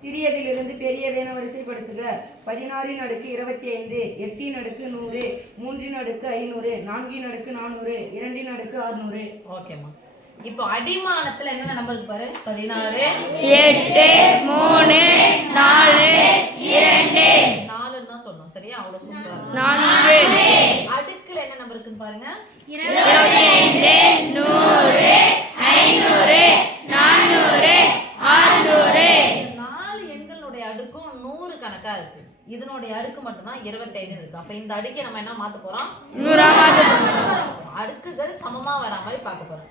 சிறியதிலிருந்து பெரியதென வரிசைப்படுத்துக. 16 ன் அடுக்கு 25, 8 ன் அடுக்கு 100, 3 ன் அடுக்கு 500, 4 ன் அடுக்கு 400, 2 ன் அடுக்கு 600. ஓகேம்மா. இப்போ அடிமானத்துல என்னென்ன நம்பர் இருக்கு பாரு. 16, 8, 3, 4, 2, 4 தான் சொல்லணும். சரியா? அவ்வளவு சூப்பரா இருக்கு. 4. அடுக்குல என்ன நம்பர் இருக்குன்னு பாருங்க. 25, 100, 500, 400, 600. 4 எண்களுடைய அடுக்கும் 100 கணக்கா இருக்கு. இதனுடைய அடுக்கு மட்டும் தான் 25 இருக்கு. அப்ப இந்த அடுக்கை நம்ம என்ன மாத்த போறோம்? 100 மாத்த போறோம். அடுக்குகள் சமமா வர மாதிரி பார்க்க போறோம்.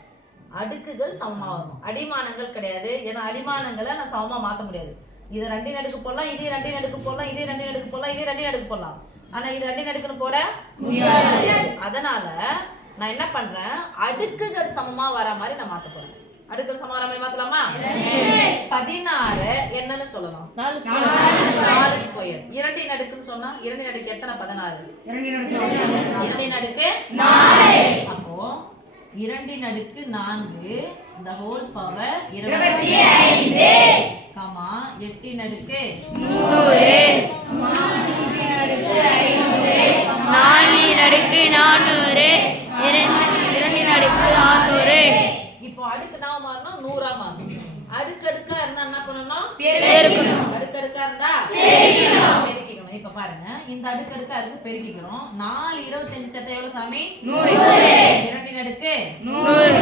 அடுக்குகள் சமமா வரும். அடிமானங்கள் கிடையாது. ஏன்னா அடிமானங்களை நான் சமமா மாத்த முடியாது. இது 2 ன் அடுக்கு போடலாம், இதே 2 ன் அடுக்கு போடலாம், இதே 2 ன் அடுக்கு போடலாம், இதே 2 ன் அடுக்கு போடலாம். ஆனா இது 2 ன் அடுக்குன்னு போட முடியாது. அதனால நான் என்ன பண்றேன், அடுக்குகள் சமமா வர மாதிரி நான் மாத்த போறேன். அடுக்குகள் சமமா வர மாதிரி மாத்தலாமா? 16 என்னன்னு சொல்லலாம்? 4 ஸ்கொயர். 2 ன் அடுக்குன்னு சொன்னா 2 ன் அடுக்கு எத்தனை? 16. 2 ன் அடுக்கு 4. அப்போ 2 ன் அடுக்கு 4 the whole power 25 கமா 8 ன் அடுக்கு 100, 4 ன் அடுக்கு 400, 2 ன் அடுக்கு 600. இப்போ அடுக்கு நான் மாறணும், 100 மாறணும். அடுக்கடுக்கா இருந்தா என்ன பண்ணணும்? பெருக்கணும். அடுக்கடுக்கா இருந்தா பெருக்கிக்கணும். இப்ப பாருங்க, இந்த அடுக்கடுக்கா இருக்கு, பெருக்கிக்கிறோம். 4 25 சேர்த்தா எவ்வளவு சாமி? 100. 2 ன் அடுக்கு 100,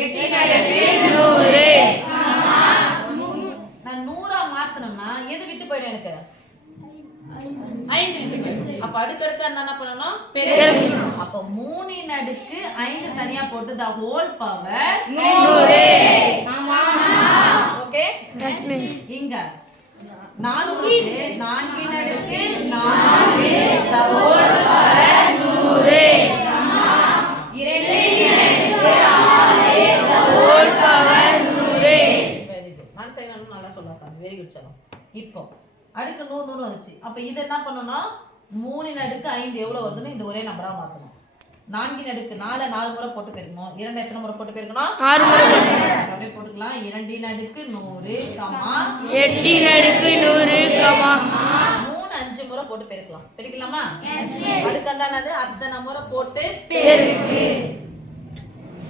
8 ன் அடுக்கு 100. நான் 100 மாத்தணும்னா எது விட்டு போயிடும்? எனக்கு 5 விட்டு போயிடும். அப்ப அடுக்கடுக்கா இருந்தா என்ன பண்ணணும்? பெருக்கணும். அப்ப 3 ன் அடுக்கு 5 தனியா போட்டு the whole power 100. ஓகே. இங்க 400 4 ன் அடுக்கு 4 the whole power 100. 2 ன் அடுக்கு 6 the whole power 100. Very good. நான் செய்யணும் நல்லா சொல்லலாம் சார். வெரி குட் சலம். இப்போ அடுக்கு 100 100 வந்துச்சு. அப்ப இது என்ன பண்ணனும்? 3 ன் அடுக்கு 5 எவ்வளவு வருதுன்னு இந்த ஒரே நம்பரா மாத்தணும். 4 ன் அடுக்கு 4 4 முறை போட்டு பெருக்கணும். 2 எத்தனை முறை போட்டு பெருக்கணும்? 6 முறை அப்படியே போட்டுக்கலாம். 2 ன் அடுக்கு 100 கமா 8 ன் அடுக்கு 100 கமா 3 5 முறை போட்டு பெருக்கலாம். பெருக்கலாமா? அடுக்கு என்னது? அத்தனை முறை போட்டு பெருக்கு.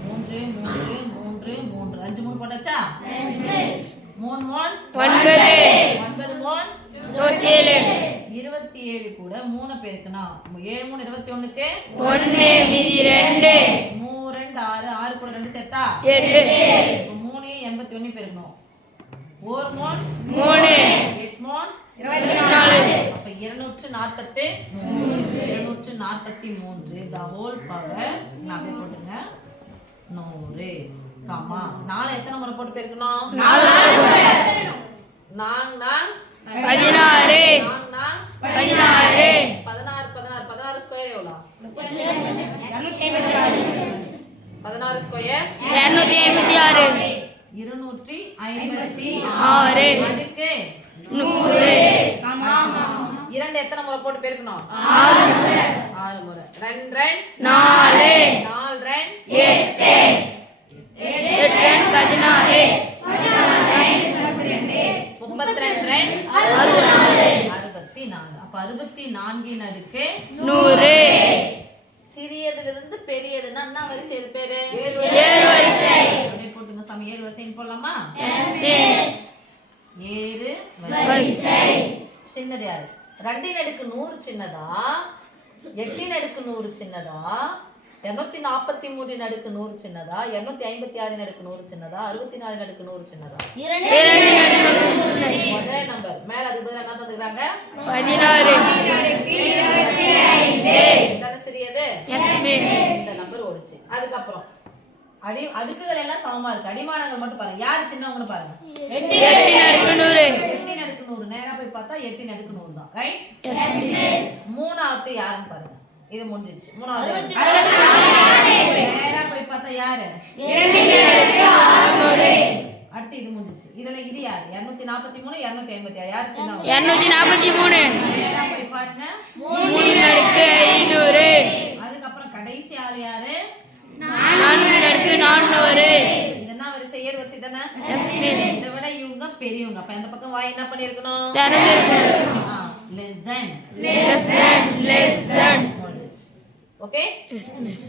3 3 3 3 5 முறை போட்டாச்சா? 3 1 9 9 1 27 27 கூட 3 பெருக்குனா 7 3 21க்கு 1 மீதி 2 3 2 6 6 கூட 2 சேர்த்தா 8 3 81 பெருக்கணும். 4 3 3 8 3 24. அப்ப 243 243 the whole power நான் அப்படியே போட்டுங்க 100 கமா 4 எத்தனை முறை போட்டு பெருக்கணும்? 4 முறை. நாங் 16 16 16 ஸ்கொயர் எவ்வளவு? 16 ஸ்கொயர் 256 256 அடுக்கு 100 2 எத்தனை முறை போட்டு பெருக்கணும்? 6 முறை 6 முறை. 2 2 4 4 8 8 16 32 64. அப்ப 64 ன் அடுக்கு 100 சிறியதிலிருந்து பெரியதுன்னா என்ன வரிசை? இது பேரு ஏறு வரிசை. அப்படியே போட்டுங்க சாமி. ஏறு வரிசைன்னு போடலாமா? ஏறு வரிசை. சின்னது யாரு? 2 ன் அடுக்கு 100 சின்னதா, 8 ன் அடுக்கு 100 சின்னதா, 243 ன் அடுக்கு 100 சின்னதா, 256 ன் அடுக்கு 100 சின்னதா, 64 ன் அடுக்கு 100 சின்னதா? ஒரே நம்பர். மேல அதுக்கு பதிலா என்ன தந்துக்கிறாங்க? 16 தான சிறியது. இந்த நம்பர் ஓடுச்சு. அதுக்கப்புறம் அடுக்குகள் எல்லாம் சமமா இருக்கு. அடிமானங்கள் மட்டும் பாருங்க. யாரு சின்னவங்கன்னு பாருங்க. 8 ன் அடுக்கு 100 8 ன் அடுக்கு 100 நேரா போய் பார்த்தா 8 ன் அடுக்கு 100 தான். ரைட்? மூணாவது யாருன்னு பாருங்க. இது முடிஞ்சிருச்சு. மூணாவது நேரா போய் பார்த்தா யாரு? 2 ன் அடுக்கு 600. அடுத்து இது முடிஞ்சிருச்சு. இதுல இது யாரு? 243 256 யாரு சின்னவங்க? 243 நேரா போய் பாருங்க. 3 ன் அடுக்கு 500. அதுக்கப்புறம் கடைசி ஆளு யாரு? 4 ன் அடுக்கு 400. இதெல்லாம் வரிசை ஏறு வரிசை தானே Yes, miss. இதை விட இவங்க பெரியவங்க அப்ப இந்த பக்கம் வாய் என்ன பண்ணிருக்கணும் திறந்திருக்கணும். less than Less than. Okay Yes, miss.